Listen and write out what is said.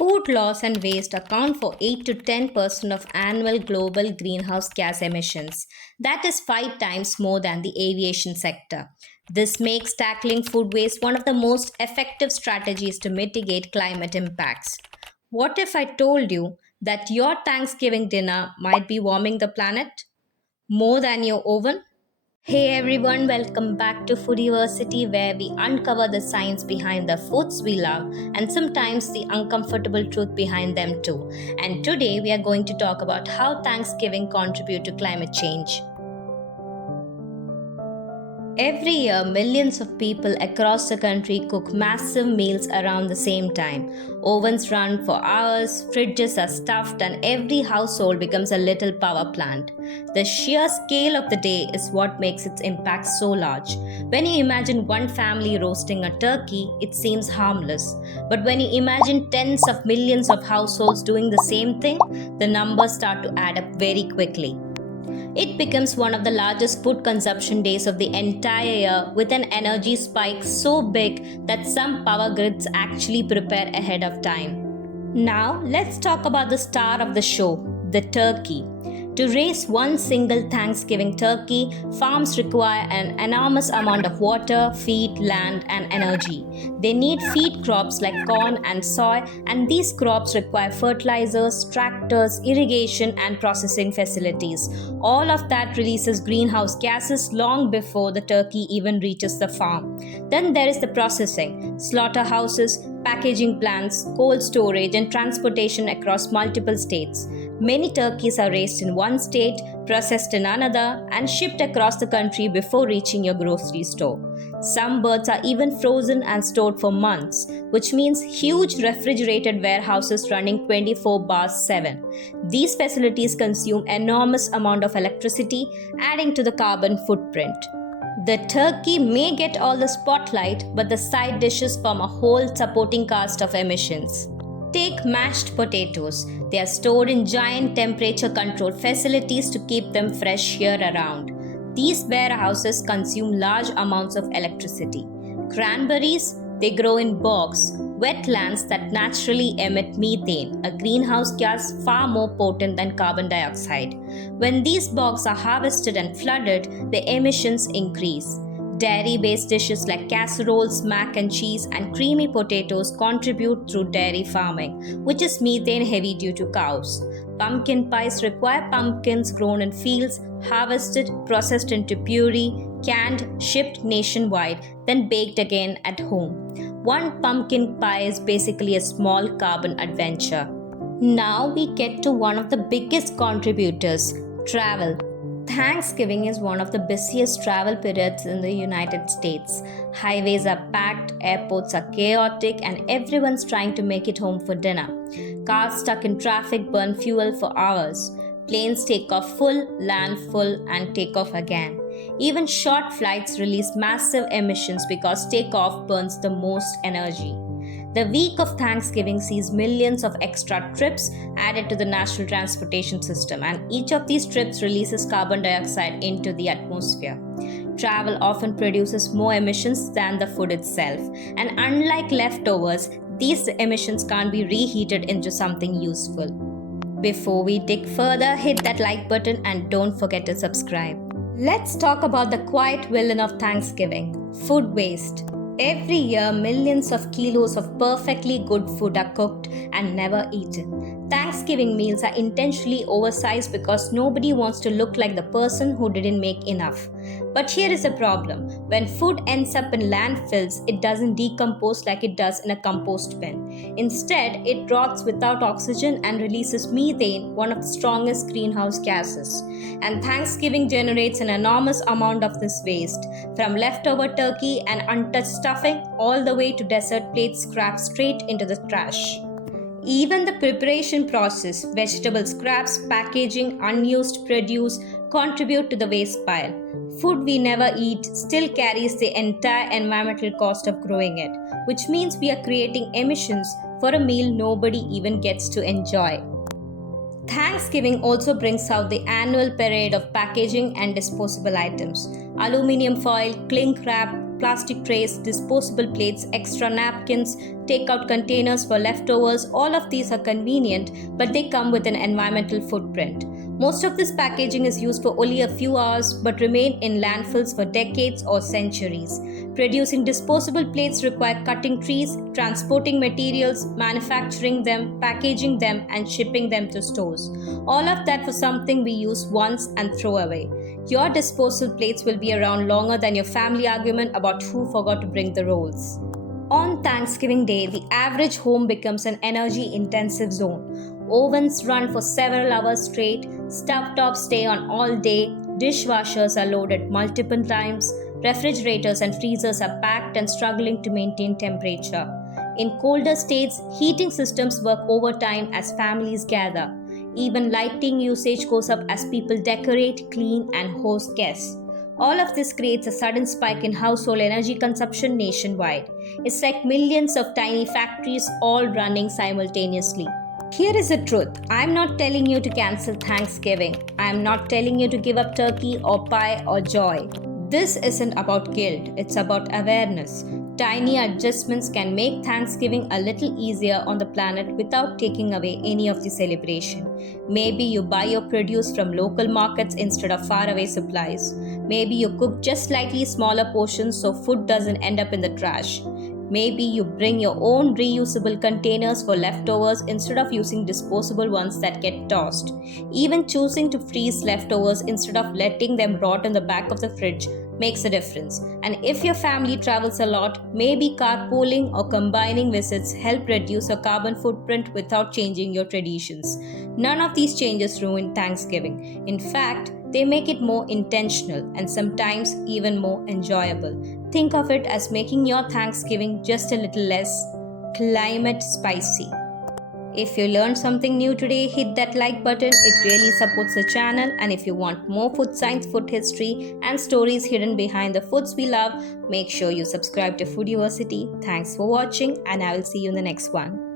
Food loss and waste account for 8 to 10% of annual global greenhouse gas emissions. That is 5 times more than the aviation sector. This makes tackling food waste one of the most effective strategies to mitigate climate impacts. What if I told you that your Thanksgiving dinner might be warming the planet more than your oven? Hey everyone, welcome back to Foodiversity, where we uncover the science behind the foods we love and sometimes the uncomfortable truth behind them too. And today we are going to talk about how Thanksgiving contribute to climate change. Every year, millions of people across the country cook massive meals around the same time. Ovens run for hours, fridges are stuffed, and every household becomes a little power plant. The sheer scale of the day is what makes its impact so large. When you imagine one family roasting a turkey, it seems harmless. But when you imagine tens of millions of households doing the same thing, the numbers start to add up very quickly. It becomes one of the largest food consumption days of the entire year, with an energy spike so big that some power grids actually prepare ahead of time. Now, let's talk about the star of the show, the turkey. To raise one single Thanksgiving turkey, farms require an enormous amount of water, feed, land, and energy. They need feed crops like corn and soy, and these crops require fertilizers, tractors, irrigation, and processing facilities. All of that releases greenhouse gases long before the turkey even reaches the farm. Then there is the processing, slaughterhouses, packaging plants, cold storage, and transportation across multiple states. Many turkeys are raised in one state, processed in another, and shipped across the country before reaching your grocery store. Some birds are even frozen and stored for months, which means huge refrigerated warehouses running 24/7. These facilities consume enormous amount of electricity, adding to the carbon footprint. The turkey may get all the spotlight, but the side dishes form a whole supporting cast of emissions. Take mashed potatoes. They are stored in giant temperature-controlled facilities to keep them fresh year-round. These warehouses consume large amounts of electricity. Cranberries, they grow in bogs, wetlands that naturally emit methane, a greenhouse gas far more potent than carbon dioxide. When these bogs are harvested and flooded, the emissions increase. Dairy-based dishes like casseroles, mac and cheese, and creamy potatoes contribute through dairy farming, which is methane-heavy due to cows. Pumpkin pies require pumpkins grown in fields, harvested, processed into puree, canned, shipped nationwide, then baked again at home. One pumpkin pie is basically a small carbon adventure. Now we get to one of the biggest contributors, travel. Thanksgiving is one of the busiest travel periods in the United States. Highways are packed, airports are chaotic, and everyone's trying to make it home for dinner. Cars stuck in traffic burn fuel for hours. Planes take off full, land full, and take off again. Even short flights release massive emissions because takeoff burns the most energy. The week of Thanksgiving sees millions of extra trips added to the national transportation system, and each of these trips releases carbon dioxide into the atmosphere. Travel often produces more emissions than the food itself, and unlike leftovers, these emissions can't be reheated into something useful. Before we dig further, hit that like button and don't forget to subscribe. Let's talk about the quiet villain of Thanksgiving, food waste. Every year, millions of kilos of perfectly good food are cooked and never eaten. Thanksgiving meals are intentionally oversized because nobody wants to look like the person who didn't make enough. But here is the problem. When food ends up in landfills, it doesn't decompose like it does in a compost bin. Instead, it rots without oxygen and releases methane, one of the strongest greenhouse gases. And Thanksgiving generates an enormous amount of this waste, from leftover turkey and untouched stuffing all the way to dessert plate scraps straight into the trash. Even the preparation process, vegetable scraps, packaging, unused produce contribute to the waste pile. Food we never eat still carries the entire environmental cost of growing it, which means we are creating emissions for a meal nobody even gets to enjoy. Thanksgiving also brings out the annual parade of packaging and disposable items. Aluminium foil, cling wrap, plastic trays, disposable plates, extra napkins, takeout containers for leftovers. All of these are convenient, but they come with an environmental footprint. Most of this packaging is used for only a few hours but remain in landfills for decades or centuries. Producing disposable plates require cutting trees, transporting materials, manufacturing them, packaging them, and shipping them to stores. All of that for something we use once and throw away. Your disposable plates will be around longer than your family argument about who forgot to bring the rolls. On Thanksgiving Day, the average home becomes an energy intensive zone. Ovens run for several hours straight, stovetops stay on all day, dishwashers are loaded multiple times, refrigerators and freezers are packed and struggling to maintain temperature. In colder states, heating systems work overtime as families gather. Even lighting usage goes up as people decorate, clean, and host guests. All of this creates a sudden spike in household energy consumption nationwide. It's like millions of tiny factories all running simultaneously. Here is the truth. I'm not telling you to cancel Thanksgiving. I'm not telling you to give up turkey or pie or joy. This isn't about guilt, it's about awareness. Tiny adjustments can make Thanksgiving a little easier on the planet without taking away any of the celebration. Maybe you buy your produce from local markets instead of faraway supplies. Maybe you cook just slightly smaller portions so food doesn't end up in the trash. Maybe you bring your own reusable containers for leftovers instead of using disposable ones that get tossed. Even choosing to freeze leftovers instead of letting them rot in the back of the fridge makes a difference. And if your family travels a lot, maybe carpooling or combining visits help reduce your carbon footprint without changing your traditions. None of these changes ruin Thanksgiving. In fact, they make it more intentional and sometimes even more enjoyable. Think of it as making your Thanksgiving just a little less climate spicy. If you learned something new today, hit that like button. It really supports the channel. And if you want more food science, food history, and stories hidden behind the foods we love, make sure you subscribe to Foodiversity. Thanks for watching, and I will see you in the next one.